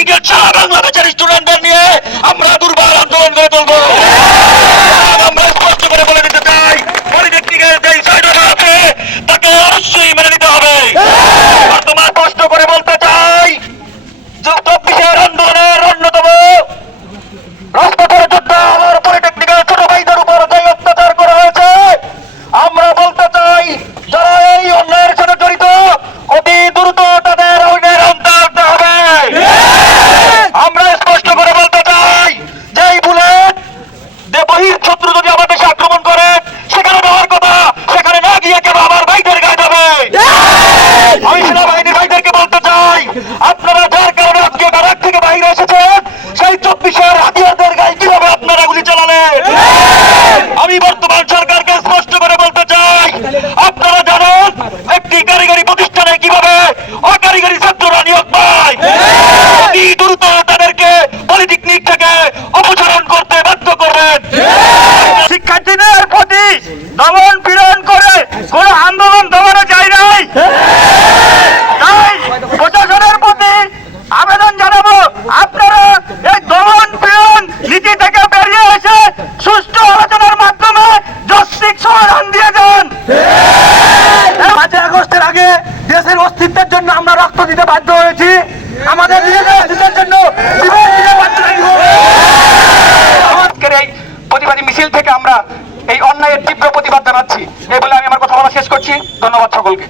Polytechnical সারা বাংলাদেশের স্টুডেন্টদের নিয়ে আমরা দুর্বার আন্দোলন করে তুলবো। আমরা স্পষ্ট করে বলে দিতে চাই, পলিটেকনিক্যাল যে বিষয়টা আছে তাকে অবশ্যই মেনে নিতে হবে। বর্তমান স্পষ্ট করে বলতে চাই, 24 আন্দোলনের অন্যতম রাজপথের যোদ্ধা আমার পলিটেকনিক্যাল ছোট ভাইদের উপর যে অত্যাচার করা হয়েছে, আমরা বলতে চাই যারা এই অন্যায়ের সাথে জড়িত অতি দ্রুত তাদের আইনের আওতায় আনতে হবে। আমরা স্পষ্ট করে বলতে চাই, যেই বুলেট বহির শত্রু যদি আমাদের দেশে আক্রমণ করে সেখানে যাওয়ার কথা, সেখানে না গিয়ে কেন আমার ভাইদের গায়ে যাবে। আমি সেনাবাহিনীর ভাইদেরকে বলতে চাই, আপনারা যার কারণে আজকে ব্যারাক থেকে বাইরে এসেছেন, সেই 24 হাতিয়ারদের গায়ে কিভাবে আপনারা গুলি চালালেন। আমি বর্তমান সরকারকে স্পষ্ট করে বলতে চাই, আপনারা জানেন একটি কারিগরি প্রতিষ্ঠানে কিভাবে অকারিগরি ছাত্ররা নিয়োগ পায়। অতি দ্রুত তাদেরকে পলিটেকনিক থেকে অপসারণ করতে বাধ্য করবেন। শিক্ষার্থীদের প্রতি দমন পীড়ন করে কোন আন্দোলন দমানো যায় নাই। তাই প্রশাসনের প্রতি আবেদন জানাবো, আপনারা এই দমন পীড়ন নীতি থেকে বেরিয়ে এসে সুষ্ঠু আলোচনার মাধ্যমে যৌক্তিক সমাধান দিয়ে যান। 5 আগস্টের আগে দেশের অস্তিত্বের জন্য আমরা রক্ত দিতে বাধ্য হয়েছি, আমাদের নিজেদের অস্তিত্বের জন্য জীবন দিতে বাধ্য হয়েছি। আজকের এই প্রতিবাদী মিছিল থেকে আমরা এই অন্যায়ের তীব্র প্রতিবাদ জানাচ্ছি। এই বলে আমি আমার কথা বলা শেষ করছি। ধন্যবাদ সকলকে।